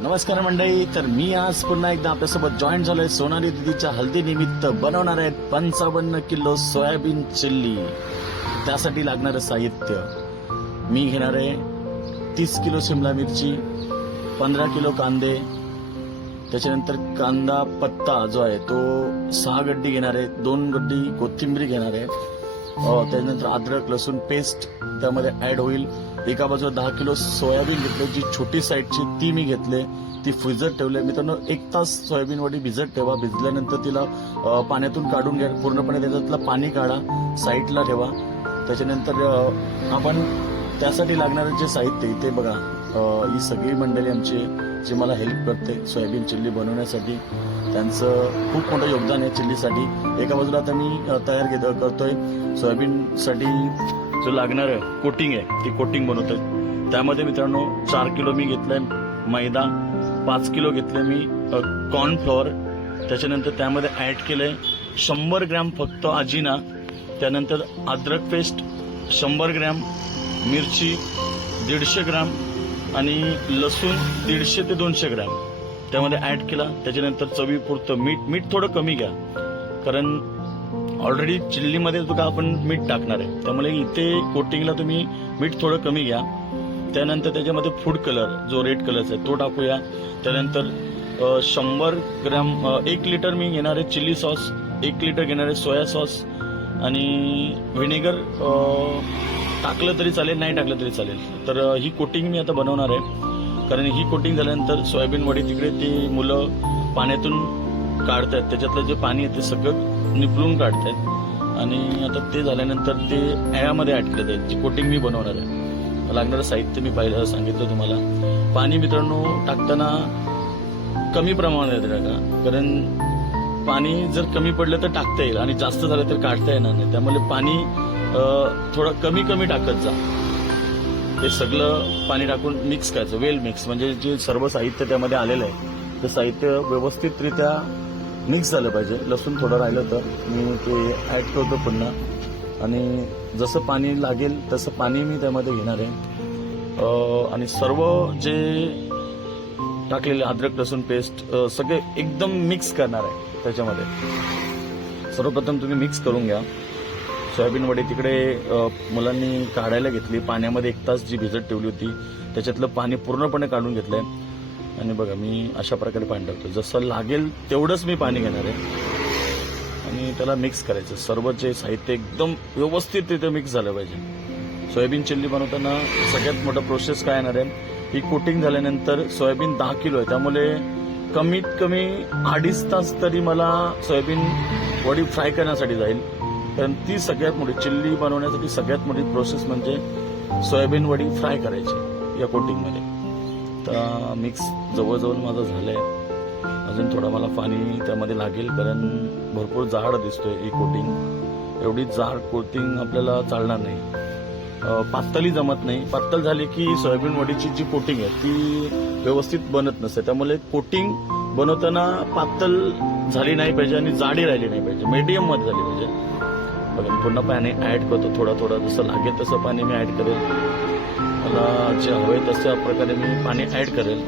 नमस्कार मंडळी तर मी आज पुन्हा एकदा आपल्यासोबत जॉईन झालोय सोनाली दिदीच्या हल्दी निमित्त बनवणार आहेत पंचावन्न किलो सोयाबीन चिल्ली. त्यासाठी लागणारं साहित्य. मी घेणार आहे तीस किलो शिमला मिरची पंधरा किलो कांदे. त्याच्यानंतर कांदा पत्ता जो आहे तो सहा गड्डी घेणार आहे दोन गड्डी कोथिंबीर घेणार आहे. त्याच्यानंतर अद्रक लसूण पेस्ट त्यामध्ये ऍड होईल. एका बाजूला दहा किलो सोयाबीन घेतले जी छोटी साईजची ती मी घेतले ती फ्रीजर ठेवले. मित्रांनो एक तास सोयाबीन वडी भिजत ठेवा. भिजल्यानंतर तिला पाण्यातून काढून घ्या. पूर्णपणे त्याच्यातलं पाणी काढा. साईडला ठेवा. त्याच्यानंतर आपण त्यासाठी लागणारं जे साहित्य इथे बघा. ही सगळी मंडळी आमची जी मला हेल्प करते सोयाबीन चिल्ली बनवण्यासाठी. त्यांचं खूप मोठं योगदान आहे चिल्लीसाठी. एका बाजूला आता मी तयार घेत करतोय. सोयाबीनसाठी जो लागणार कोटिंग आहे ती कोटिंग बनवतोय. त्यामध्ये मित्रांनो चार किलो मी घेतलंय मैदा पाच किलो घेतले मी कॉर्नफ्लॉवर त्याच्यानंतर त्यामध्ये ऍड केलंय शंभर ग्रॅम फक्त अजिना त्यानंतर अद्रक पेस्ट शंभर ग्रॅम मिरची दीडशे ग्रॅम आणि लसूण दीडशे ते दोनशे ग्रॅम. त्यामध्ये ऍड केला. त्याच्यानंतर चवीपुरतं मीठ. मीठ थोडं कमी घ्या. कारण ऑलरेडी चिल्लीमध्ये तुका आपण मीठ टाकणार आहे. त्यामुळे इथे कोटिंगला तुम्ही मीठ थोडं कमी घ्या. त्यानंतर त्याच्यामध्ये फूड कलर जो रेड कलरचा आहे तो टाकूया. त्यानंतर शंभर ग्रॅम एक लिटर मी घेणार आहे चिल्ली सॉस एक लिटर घेणार आहे सोया सॉस आणि व्हिनेगर टाकलं तरी चालेल नाही टाकलं तरी चालेल. तर ही कोटिंग मी आता बनवणार आहे. कारण ही कोटिंग झाल्यानंतर सोयाबीन वडी तिकडे ती मुलं पाण्यातून काढतात. त्याच्यातलं जे पाणी आहे ते सगळं निपळून आहेत आणि आता ते झाल्यानंतर ते ॲयामध्ये ऍड आहेत. जी कोटिंग मी बनवणार आहे. लागणारं साहित्य मी पाहिलं सांगितलं तुम्हाला. पाणी मित्रांनो टाकताना कमी प्रमाणात टाका कारण पाणी जर कमी पडलं तर टाकता येईल. आणि जास्त झालं तर काढता येणार नाही. त्यामुळे पाणी थोडं कमी कमी टाकत जा. ते सगळं पाणी टाकून मिक्स करायचं. वेल मिक्स म्हणजे जे सर्व साहित्य त्यामध्ये आलेलं आहे ते साहित्य व्यवस्थितरित्या मिक्स झालं पाहिजे. लसूण थोडं राहिलं तर मी ते ऍड करतो पुन्हा. आणि जसं पाणी लागेल तसं पाणी मी त्यामध्ये घेणार आहे. आणि सर्व जे टाकलेले अद्रक लसूण पेस्ट सगळे एकदम मिक्स करणार आहे त्याच्यामध्ये. सर्वप्रथम तुम्ही मिक्स करून घ्या. सोयाबीन वडी तिकडे मुलांनी काढायला घेतली. पाण्यामध्ये एक तास जी भिजत ठेवली होती. त्याच्यातलं पाणी पूर्णपणे काढून घेतलंय. आणि बघा मी अशा प्रकारे पाणी टाकतो. जसं लागेल तेवढंच मी पाणी घेणार आहे. आणि त्याला मिक्स करायचं. सर्व जे साहित्य एकदम व्यवस्थित तिथे मिक्स झालं पाहिजे. सोयाबीन चिल्ली बनवताना सगळ्यात मोठा प्रोसेस काय येणार आहे? ही कोटिंग झाल्यानंतर सोयाबीन दहा किलो आहे. त्यामुळे कमीत कमी अडीच तास तरी मला सोयाबीन वडी फ्राय करण्यासाठी जाईल. कारण ती सगळ्यात मोठी चिल्ली बनवण्यासाठी सगळ्यात मोठी प्रोसेस म्हणजे सोयाबीन वडी फ्राय करायची या कोटिंगमध्ये आता मिक्स जवळजवळ माझं झालं आहे अजून थोडा मला पाणी त्यामध्ये लागेल कारण भरपूर जाड दिसतोय ही कोटिंग एवढी जाड कोटिंग आपल्याला चालणार नाही. पातळी जमत नाही. पातळ झाली की सोयाबीन वडीची जी कोटिंग आहे ती व्यवस्थित बनत नसते. त्यामुळे कोटिंग बनवताना पातळ झाली नाही पाहिजे आणि जाडी राहिली नाही पाहिजे. मीडियममध्ये झाली पाहिजे. बघा मी पुन्हा पाणी ऍड करतो. थोडा थोडा जसं लागेल तसं पाणी मी ऍड करेल. मला जे हवे तशा प्रकारे मी पाणी ऍड करेल.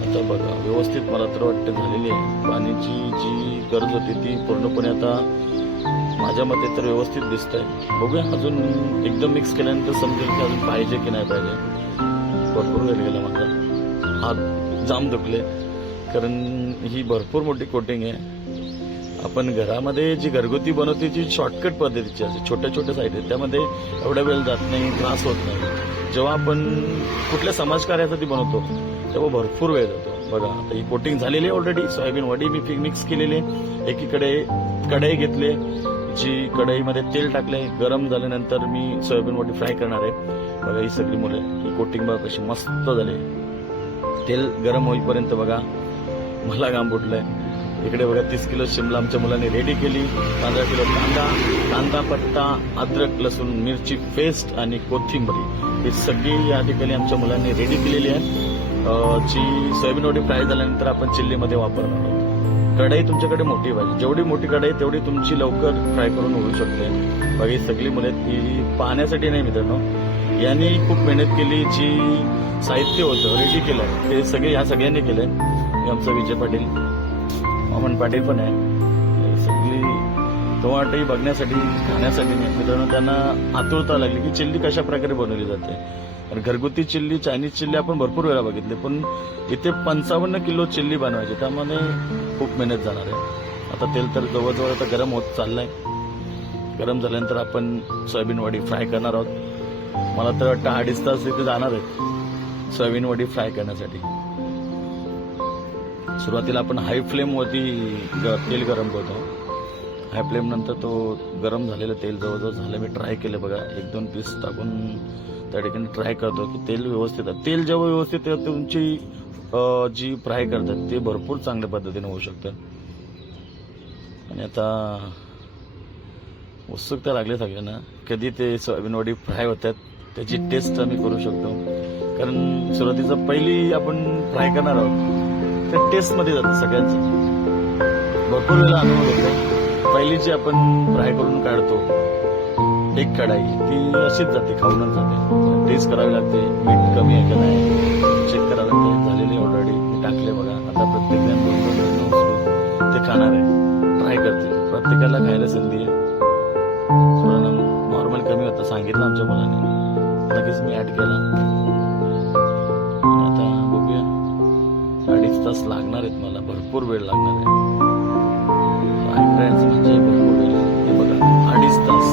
आता बघा व्यवस्थित मला तर वाटतं झालेली आहे. पाण्याची जी गरज होती ती पूर्णपणे आता माझ्या मते तर व्यवस्थित दिसत आहे बघूया अजून एकदम मिक्स केल्यानंतर समजेल की अजून पाहिजे की नाही पाहिजे. भरपूर वेळ गेला माझा हात जाम दुखले. कारण ही भरपूर मोठी कोटिंग आहे. आपण घरामध्ये जी घरगुती बनवते जी शॉर्टकट पद्धतीची असते छोट्या छोट्या साईड आहेत त्यामध्ये एवढा वेळ जात नाही त्रास होत नाही. जेव्हा आपण कुठल्या समाजकार्यासाठी बनवतो तेव्हा भरपूर वेळ जातो. बघा आता ही कोटिंग झालेली आहे ऑलरेडी सोयाबीन वडी मी मिक्स केलेली आहे. एकीकडे कढई घेतले जी कढईमध्ये तेल टाकले गरम झाल्यानंतर मी सोयाबीन वडी फ्राय करणार आहे. बघा ही सगळी मुलं ही कोटिंग बघा कशी मस्त झाली तेल गरम होईपर्यंत बघा मला घाम फुटलंय इकडे बघा तीस किलो शिमला आमच्या मुलांनी रेडी केली. पंधरा किलो कांदा कांदा पत्ता अद्रक लसूण मिरची पेस्ट आणि कोथिंबरी. ही सगळी या ठिकाणी आमच्या मुलांनी रेडी केलेली आहे जी सोयाबीन वडी फ्राय झाल्यानंतर आपण चिल्लीमध्ये वापरणार आहोत. कढाई तुमच्याकडे मोठी पाहिजे. जेवढी मोठी कढाई तेवढी तुमची लवकर फ्राय करून होऊ शकते. बघ ही सगळी मुले ती पाहण्यासाठी नाही मित्रांनो. यांनी खूप मेहनत केली जी साहित्य होतं रेडी केलं ते सगळे या सगळ्यांनी केलंय. हे आमचं विजय पाटील. अमन पाटील पण आहे. सगळी टोमाटोही बघण्यासाठी खाण्यासाठी नाही. मित्रांनो त्यांना आतुरता लागली की चिल्ली कशा प्रकारे बनवली जाते. आणि घरगुती चिल्ली चायनीज चिल्ली आपण भरपूर वेळा बघितले पण इथे पंचावन्न किलो चिल्ली बनवायची. त्यामध्ये खूप मेहनत जाणार आहे. आता तेल तर जवळजवळ आता गरम होत चाललंय. गरम झाल्यानंतर आपण सोयाबीन वडी फ्राय करणार आहोत. मला तर वाटतं अडीच तास इथे जाणार आहेत सोयाबीन वडी फ्राय करण्यासाठी. सुरुवातीला आपण हाय फ्लेमवरती ग- तेल गरम करतो. हाय फ्लेम नंतर तो गरम झालेलं तेल जवळजवळ झालं मी ट्राय केलं बघा. एक दोन पीस टाकून त्या ठिकाणी ट्राय करतो की तेल व्यवस्थित आहे. तेल जेव्हा व्यवस्थित तुमची जी फ्राय करतात ते भरपूर चांगल्या पद्धतीने होऊ शकतं. आणि आता उत्सुकता लागली सगळ्यांना. कधी ते सोयाबीन वडी फ्राय होतात त्याची टेस्ट आम्ही करू शकतो. कारण सुरुवातीचा पहिली आपण फ्राय करणार आहोत. त्या टेस्टमध्ये जातं सगळ्यांचं. भरपूर वेळेला अनुभव घेतला पहिली जी आपण फ्राय करून काढतो एक कढाई ती अशीच जाते खाऊनच जाते. टेस्ट करावी लागते मीठ कमी आहे का नाही चेक करावं लागते. झालेले ऑलरेडी टाकले बघा. आता प्रत्येक जण ते खाणार आहे. ट्राय करते. प्रत्येकाला खायला संधी आहे. नॉर्मल कमी होतं सांगितलं आमच्या मुलांनी. लगेच मी ऍड केला. लागणार आहेत मला भरपूर वेळ लागणार आहे. फ्राय म्हणजे भरपूर वेळ हे बघा अडीच तास.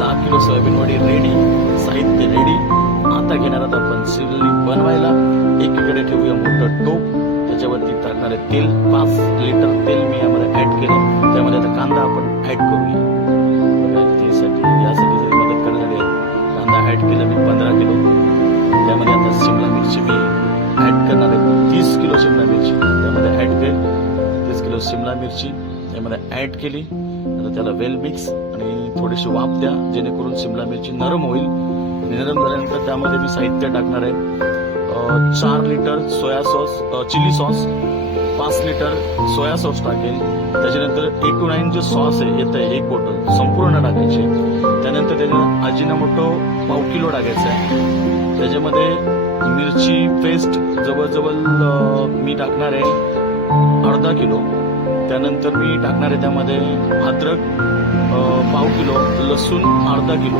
दहा किलो सोयाबीन वडी रेडी साहित्य रेडी आता घेणार आता आपण चिल्ली बनवायला. एकीकडे ठेवूया मोठं टोप. त्याच्यावरती टाकणारे तेल. पाच लिटर तेल मी यामध्ये ऍड केलं. त्यामध्ये आता कांदा आपण ऍड करूया. मिरची त्यामध्ये केली. आता त्याला वेल मिक्स आणि थोडीशी वाफ द्या जेणेकरून शिमला मिरची नरम होईल. नरम झाल्यानंतर त्यामध्ये मी साहित्य टाकणार आहे. चार litre soya sauce chilli sauce पाच लिटर सोया सॉस टाकेल. त्याच्यानंतर A two nine J sauce आहे येतं आहे एक बॉटल संपूर्ण टाकायचे. त्यानंतर त्याने अजिनामोटो पाव किलो टाकायचा आहे. त्याच्यामध्ये मिरची पेस्ट जवळजवळ मी टाकणार आहे अर्धा किलो. त्यानंतर मी टाकणार आहे त्यामध्ये अद्रक पाव किलो लसूण अर्धा किलो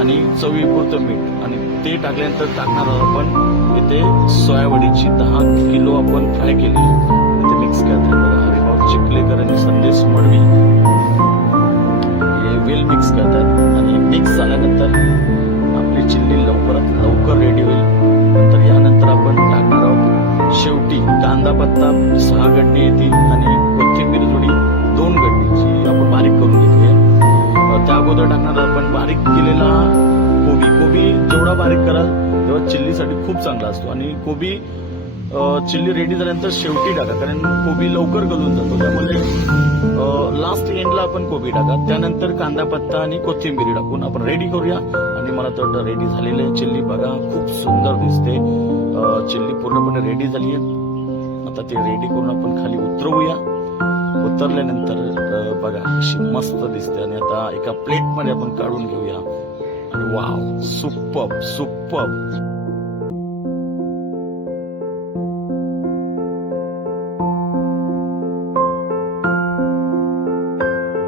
आणि चवीपुरतं मीठ. आणि ते टाकल्यानंतर टाकणार आहोत आपण इथे सोयावडीची दहा किलो आपण फ्राय केली. इथे मिक्स करतात बघा हरिभाऊ चिखलेकर आणि संदेश मडवी. हे वेल मिक्स करतात आणि मिक्स झाल्यानंतर आपली चिल्ली लवकरात लवकर रेडी होईल. नंतर यानंतर आपण टाकणार आहोत शेवटी कांदा पत्ता सहा गड्डे येतील आणि दोन गड्डीची आपण बारीक करून घेतली आहे. त्या अगोदर टाकणार आपण बारीक केलेला कोबी. कोबी जेवढा बारीक कराल तेव्हा चिल्लीसाठी खूप चांगला असतो. आणि कोबी चिल्ली रेडी झाल्यानंतर शेवटी टाका कारण कोबी लवकर गलून जातो. त्यामुळे लास्ट एंडला आपण कोबी टाका. त्यानंतर कांदा पत्ता आणि कोथिंबीर टाकून आपण रेडी करूया. आणि मला तर वाटतं रेडी झालेलं आहे. चिल्ली बघा खूप सुंदर दिसते. चिल्ली पूर्णपणे रेडी झाली आहे. आता ते रेडी करून आपण खाली उतरवूया. उतरल्यानंतर बघा अशी मस्त दिसते. आणि आता एका प्लेटमध्ये आपण काढून घेऊया. आणि वाव सुप्प सुप्प.